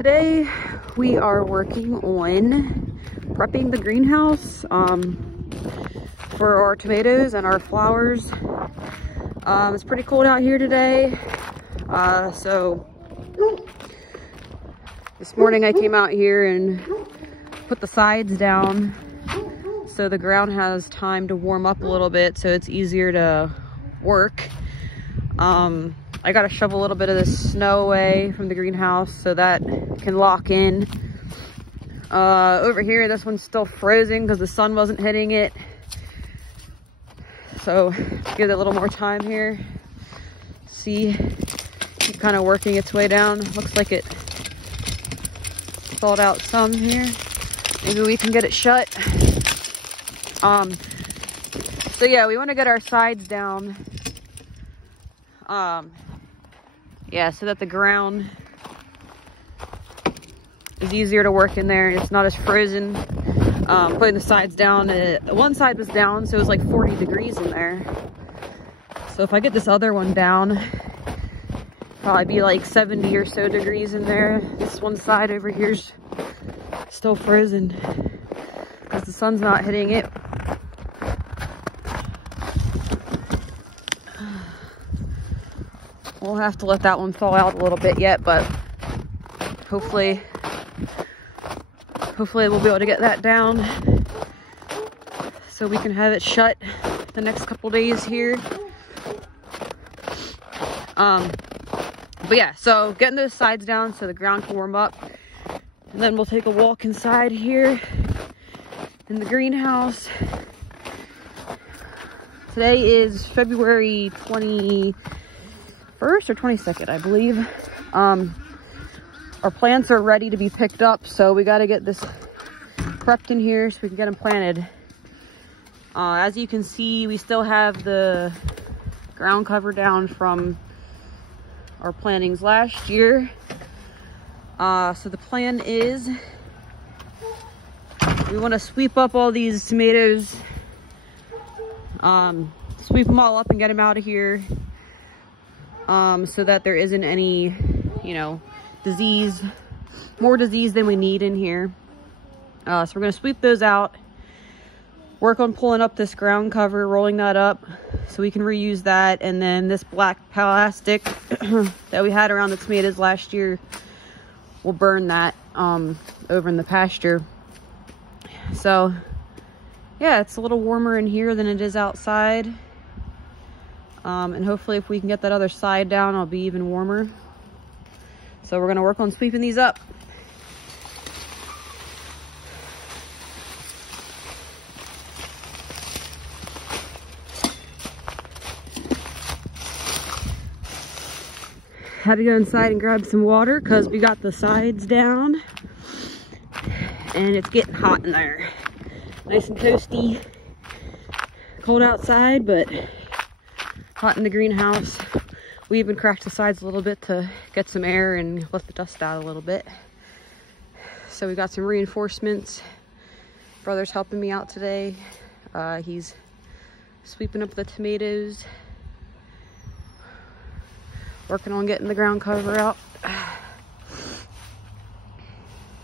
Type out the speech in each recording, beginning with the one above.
Today we are working on prepping the greenhouse for our tomatoes and our flowers. It's pretty cold out here today, so this morning I came out here and put the sides down so the ground has time to warm up a little bit, so it's easier to work. I gotta shove a little bit of this snow away from the greenhouse so that can lock in. Over here, this one's still frozen because the sun wasn't hitting it. So give it a little more time here. See, keep kind of working its way down. Looks like it thawed out some here. Maybe we can get it shut. So yeah, we want to get our sides down. Yeah, so that the ground is easier to work in there and it's not as frozen. Putting the sides down, one side was down, so it was like 40 degrees in there. So if I get this other one down, probably be like 70 or so degrees in there. This one side over here's still frozen because the sun's not hitting it. We'll have to let that one thaw out a little bit yet, but hopefully we'll be able to get that down so we can have it shut the next couple days here. But yeah, so getting those sides down so the ground can warm up, and then we'll take a walk inside here in the greenhouse. Today is February 21st or 22nd, I believe. Our plants are ready to be picked up, so we got to get this prepped in here so we can get them planted. As you can see, we still have the ground cover down from our plantings last year. So the plan is we want to sweep up all these tomatoes, sweep them all up and get them out of here, so that there isn't any, more disease than we need in here. So we're going to sweep those out, work on pulling up this ground cover, rolling that up so we can reuse that. And then this black plastic that we had around the tomatoes last year, we'll burn that over in the pasture. So yeah, it's a little warmer in here than it is outside. And hopefully if we can get that other side down, it'll be even warmer. So we're gonna work on sweeping these up. Had to go inside and grab some water because we got the sides down and it's getting hot in there. Nice and toasty. Cold outside, but hot in the greenhouse. We even cracked the sides a little bit to get some air and let the dust out a little bit. So we got some reinforcements. Brother's helping me out today. He's sweeping up the tomatoes, working on getting the ground cover out.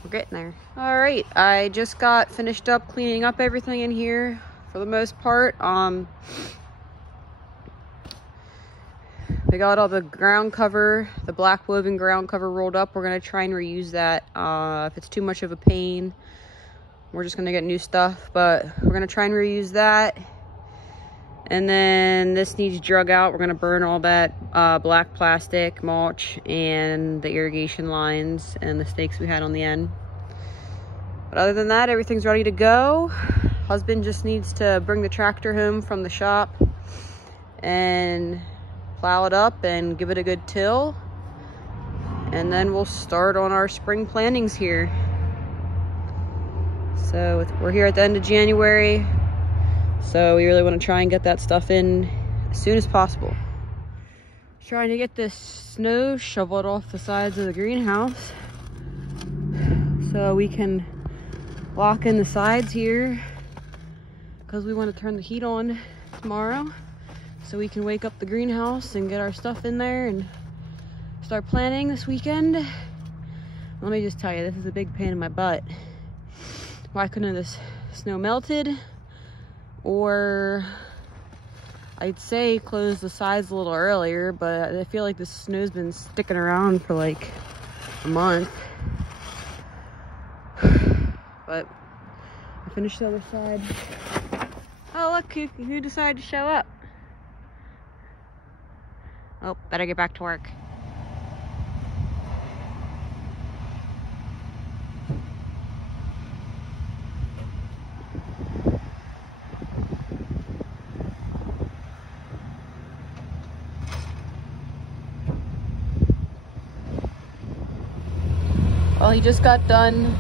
We're getting there. All right, I just got finished up cleaning up everything in here for the most part. We got all the ground cover, the black woven ground cover rolled up. We're gonna try and reuse that. If it's too much of a pain, we're just gonna get new stuff, but we're gonna try and reuse that. And then this needs drug out. We're gonna burn all that black plastic mulch and the irrigation lines and the stakes we had on the end. But other than that, everything's ready to go. Husband just needs to bring the tractor home from the shop and plow it up and give it a good till, and then we'll start on our spring plantings here. So we're here at the end of January, so we really want to try and get that stuff in as soon as possible. Trying to get this snow shoveled off the sides of the greenhouse so we can lock in the sides here, because we want to turn the heat on tomorrow so we can wake up the greenhouse and get our stuff in there and start planting this weekend. Let me just tell you, this is a big pain in my butt. Why couldn't this snow melted? Or I'd say close the sides a little earlier, but I feel like the snow's been sticking around for like a month. But I finished the other side. Oh, look, who decided to show up? Oh, better get back to work. Well, he just got done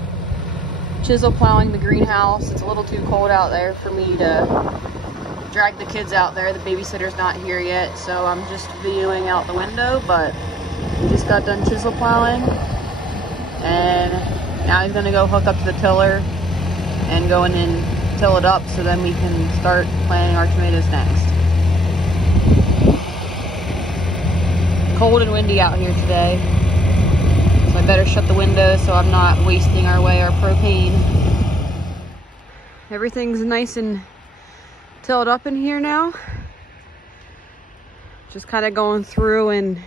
chisel plowing the greenhouse. It's a little too cold out there for me to drag the kids out there. The babysitter's not here yet, so I'm just viewing out the window, but he just got done chisel plowing, and now he's gonna go hook up to the tiller and go in and till it up, so then we can start planting our tomatoes next. Cold and windy out here today, so I better shut the window so I'm not wasting away our propane. Everything's nice and tilled up in here now. Just kind of going through and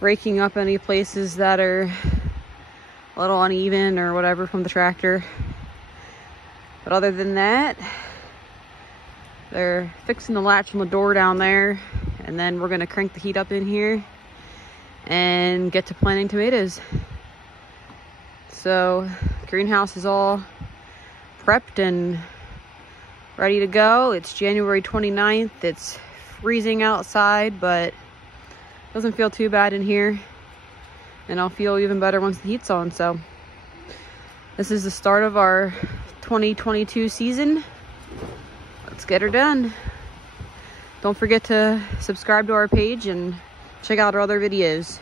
raking up any places that are a little uneven or whatever from the tractor. But other than that, they're fixing the latch on the door down there, and then we're gonna crank the heat up in here and get to planting tomatoes. So greenhouse is all prepped and ready to go. It's January 29th. It's freezing outside, but doesn't feel too bad in here. And I'll feel even better once the heat's on. So this is the start of our 2022 season. Let's get her done. Don't forget to subscribe to our page and check out our other videos.